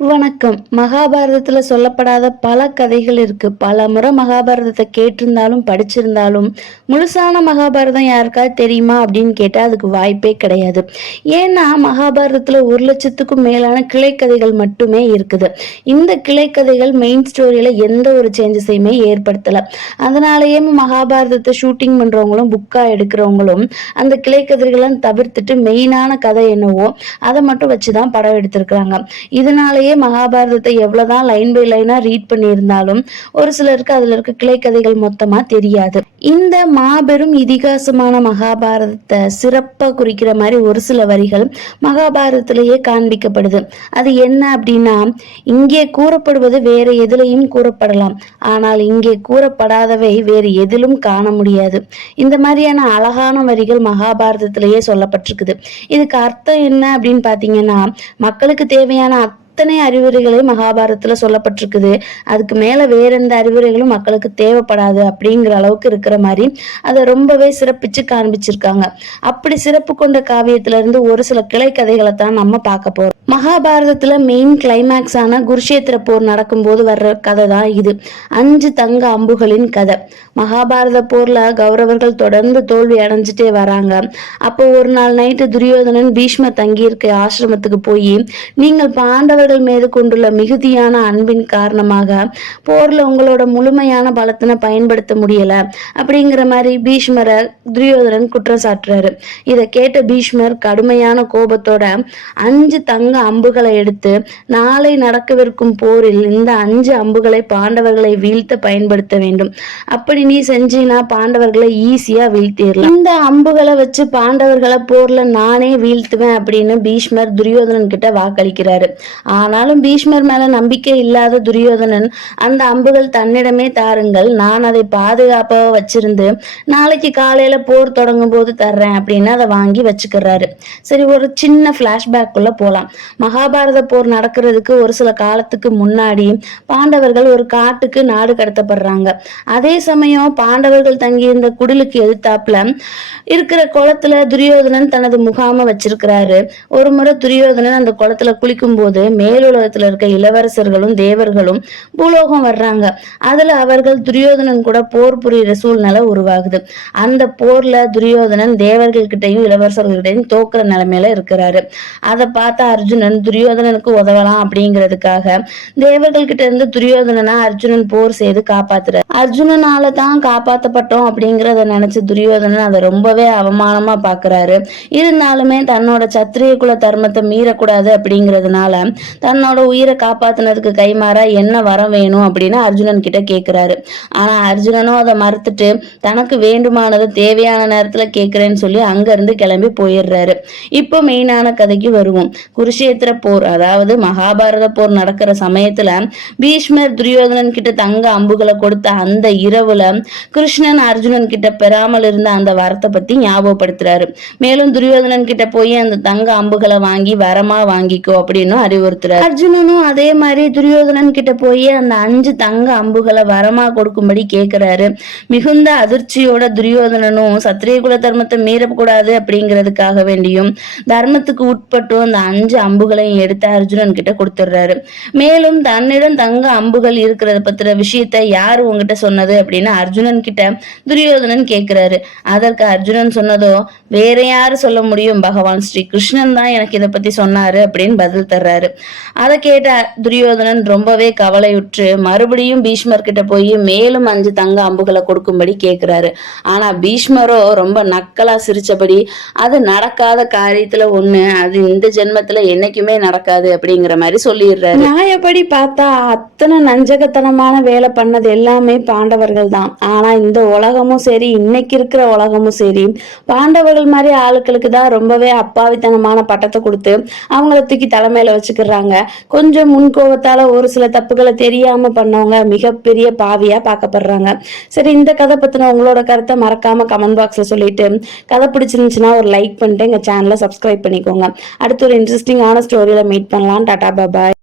வணக்கம். மகாபாரதத்துல சொல்லப்படாத பல கதைகள் இருக்கு. பல முறை மகாபாரதத்தை கேட்டிருந்தாலும் படிச்சிருந்தாலும் முழுசான மகாபாரதம் யாருக்காவது தெரியுமா அப்படின்னு கேட்டா அதுக்கு வாய்ப்பே கிடையாது. ஏன்னா மகாபாரதத்துல ஒரு லட்சத்துக்கும் மேலான கிளைக்கதைகள் மட்டுமே இருக்குது. இந்த கிளைக்கதைகள் மெயின் ஸ்டோரியில எந்த ஒரு சேஞ்சஸையுமே ஏற்படுத்தல. அதனாலேயே மகாபாரதத்தை ஷூட்டிங் பண்றவங்களும் புக்கா எடுக்கிறவங்களும் அந்த கிளைக்கதைகளை தவிர்த்துட்டு மெயினான கதை என்னவோ அதை மட்டும் வச்சுதான் படம் எடுத்திருக்கிறாங்க. இதனாலேயே மகாபாரதத்தை எவ்வளவுதான் லைன் பை லைனா ரீட் பண்ணியிருந்தாலும் ஒரு சிலருக்கு அதுல இருக்க கிளை கதைகள் மொத்தமா தெரியாது. இந்த மாபெரும் இதிகாசமான மகாபாரதத்தை சிறப்பா குறிக்கிற மாதிரி ஒரு சில வரிகள் மகாபாரதத்திலேயே காண்பிக்கப்படுது. அது என்ன அப்படின்னா இங்கே கூறப்படுவது வேற எதிலையும் கூறப்படலாம். ஆனால் இங்கே கூறப்படாதவை வேறு எதிலும் காண முடியாது. இந்த மாதிரியான அழகான வரிகள் மகாபாரதத்திலேயே சொல்லப்பட்டிருக்குது. இதுக்கு அர்த்தம் என்ன அப்படின்னு பார்த்தீங்கன்னா மக்களுக்கு தேவையான அத்தனை அறிவுரைகளையும் மகாபாரதத்துல சொல்லப்பட்டிருக்குது. அதுக்கு மேல வேற எந்த அறிவுரைகளும் மக்களுக்கு தேவைப்படாது அப்படிங்கிற அளவுக்கு இருக்கிற மாதிரி அதை ரொம்பவே சிறப்பிச்சு காண்பிச்சிருக்காங்க. அப்படி சிறப்பு கொண்ட காவியத்துல இருந்து ஒரு சில கிளை கதைகளை தான் நம்ம பார்க்க போறோம். மகாபாரதத்துல மெயின் கிளைமேக்ஸ் ஆன குருஷேத்திர போர் நடக்கும்போது வர்ற கதை தான் இது. அஞ்சு தங்க அம்புகளின் கதை. மகாபாரத போர்ல கௌரவர்கள் தொடர்ந்து தோல்வி அடைஞ்சிட்டே வராங்க. அப்போ ஒரு நாள் நைட்டு துரியோதனன் பீஷ்மர் தங்கியிருக்க ஆசிரமத்துக்கு போய் நீங்கள் பாண்டவர் பாண்டவர்கள் மீது கொண்டுள்ள மிகுதியான அன்பின் காரணமாக போர்ல உங்களோட முழுமையான பலத்தினை பயன்படுத்த முடியல. அப்படிங்கிற மாதிரி பீஷ்மரை துரியோதனன் குற்றம் சாட்டுறாரு. இதை கேட்ட பீஷ்மர் கடுமையான கோபத்தோட அஞ்சு தங்க அம்புகளை எடுத்து நாளை நடக்கவிருக்கும் போரில் இந்த அஞ்சு அம்புகளை பாண்டவர்களை வீழ்த்த பயன்படுத்த வேண்டும். அப்படி நீ செஞ்சினா பாண்டவர்களை ஈஸியா வீழ்த்திடலாம். இந்த அம்புகளை வச்சு பாண்டவர்களை போர்ல நானே வீழ்த்துவேன் அப்படின்னு பீஷ்மர் துரியோதனன் கிட்ட வாக்களிக்கிறாரு. ஆனாலும் பீஷ்மர் மேல நம்பிக்கை இல்லாத துரியோதனன் அந்த அம்புகள் தன்னிடமே தாருங்கள். நான் அதை பாதுகாப்பாக வச்சிருந்து நாளைக்கு காலையில போர் தொடங்கும் போது தர்றேன் அப்படின்னு அதை வாங்கி வச்சுக்கிறாரு. சரி ஒரு சின்ன பிளாஷ்பேக்குள்ள போலாம். மகாபாரத போர் நடக்கிறதுக்கு ஒரு சில காலத்துக்கு முன்னாடி பாண்டவர்கள் ஒரு காட்டுக்கு நாடு கடத்தப்படுறாங்க. அதே சமயம் பாண்டவர்கள் தங்கியிருந்த குடிலுக்கு எதிர்த்தாப்புல இருக்கிற குளத்துல துரியோதனன் தனது முகாம வச்சிருக்கிறாரு. ஒரு முறை துரியோதனன் அந்த குளத்துல குளிக்கும் போது மேலுலகத்துல இருக்க இளவரசர்களும் தேவர்களும் பூலோகம் வர்றாங்க. அதுல அவர்கள் துரியோதனன் கூட போர் புரியுற சூழ்நிலை உருவாகுது. அந்த போர்ல துரியோதனன் தேவர்கள் கிட்டையும் இளவரசர்கள்கிட்டையும் தோக்குற நிலைமையில இருக்கிறாரு. அதை பார்த்த அர்ஜுனன் துரியோதனனுக்கு உதவலாம் அப்படிங்கிறதுக்காக தேவர்கள் கிட்ட இருந்து துரியோதனனா அர்ஜுனன் போர் செய்து காப்பாத்துறாரு. அர்ஜுனனால தான் காப்பாத்தப்பட்டோம் அப்படிங்கறத நினைச்சு துரியோதனன் அதை ரொம்பவே அவமானமா பாக்குறாரு. இருந்தாலுமே தன்னோட சத்திரிய குல தர்மத்தை மீறக்கூடாது அப்படிங்கிறதுனால தன்னோட உயிரை காப்பாத்தினதுக்கு கைமாறா என்ன வரம் வேணும் அப்படின்னு அர்ஜுனன் கிட்ட கேக்குறாரு. ஆனா அர்ஜுனனும் அதை மறுத்துட்டு தனக்கு வேண்டுமானதை தேவையான நேரத்துல கேக்குறேன்னு சொல்லி அங்க இருந்து கிளம்பி போயிடுறாரு. இப்போ மெயினான கதைக்கு வருவோம். குருஷேத்திர போர் அதாவது மகாபாரத போர் நடக்கிற சமயத்துல பீஷ்மர் துரியோதனன் கிட்ட தங்க அம்புகளை கொடுத்த அந்த இரவுல கிருஷ்ணன் அர்ஜுனன் கிட்ட பெறாமல் இருந்த அந்த வரத்தை பத்தி ஞாபகப்படுத்துறாரு. மேலும் துரியோதனன் கிட்ட போய் அந்த தங்க அம்புகளை வாங்கி வரமா வாங்கிக்கோ அப்படின்னு அறிவுறுத்துறாரு அர்ஜுனனும் அதே மாதிரி துரியோதனன் கிட்ட போய் அந்த அஞ்சு தங்க அம்புகளை வரமா கொடுக்கும்படி கேக்குறாரு. மிகுந்த அதிர்ச்சியோட துரியோதனனும் சத்திரிய குல தர்மத்தை மீறக்கூடாது அப்படிங்கிறதுக்காக வேண்டியும் தர்மத்துக்கு உட்பட்டும் அந்த அஞ்சு அம்புகளையும் எடுத்து அர்ஜுனன் கிட்ட கொடுத்துடுறாரு. மேலும் தன்னிடம் தங்க அம்புகள் இருக்கிறத பத்திர விஷயத்த யாரு உங்ககிட்ட சொன்னது அப்படின்னு அர்ஜுனன் கிட்ட துரியோதனன் கேக்குறாரு. அதற்கு அர்ஜுனன் சொன்னதோ வேற யாரு சொல்ல முடியும்? பகவான் ஸ்ரீ கிருஷ்ணன் தான் எனக்கு இதை பத்தி சொன்னாரு அப்படின்னு பதில் தர்றாரு. அதை கேட்ட துரியோதனன் ரொம்பவே கவலையுற்று மறுபடியும் பீஷ்மர் கிட்ட போய் மேலும் அஞ்சு தங்க அம்புகளை கொடுக்கும்படி கேக்குறாரு. ஆனா பீஷ்மரோ ரொம்ப நக்கலா சிரிச்சபடி அது நடக்காத காரியத்துல ஒண்ணு அது இந்த ஜென்மத்துல என்னைக்குமே நடக்காது அப்படிங்கிற மாதிரி சொல்லிடுறாரு. நியாயப்படி பார்த்தா அத்தனை நஞ்சகத்தனமான வேலை பண்ணது எல்லாமே பாண்டவர்கள் தான். ஆனா இந்த உலகமும் சரி இன்னைக்கு இருக்கிற உலகமும் சரி பாண்டவர்கள் மாதிரி ஆளுக்களுக்கு தான் ரொம்பவே அப்பாவித்தனமான பட்டத்தை கொடுத்து அவங்கள தூக்கி தலைமையில வச்சுக்கிறாங்க கொஞ்சம் முன்கோவத்தால ஒரு சில தப்புகளை தெரியாம பண்ணவங்க மிகப்பெரிய பாவியா பார்க்கப்படுறாங்க. சரி இந்த கதை பத்தின உங்களோட கருத்தை மறக்காம கமெண்ட் பாக்ஸ்ல சொல்லிட்டு கதை பிடிச்சிருந்துச்சுன்னா ஒரு லைக் பண்ணிட்டு எங்க சேனலை சப்ஸ்கிரைப் பண்ணிக்கோங்க. அடுத்து ஒரு இன்ட்ரெஸ்டிங்கான ஸ்டோரியில மீட் பண்ணலாம். டாடா பாபாய்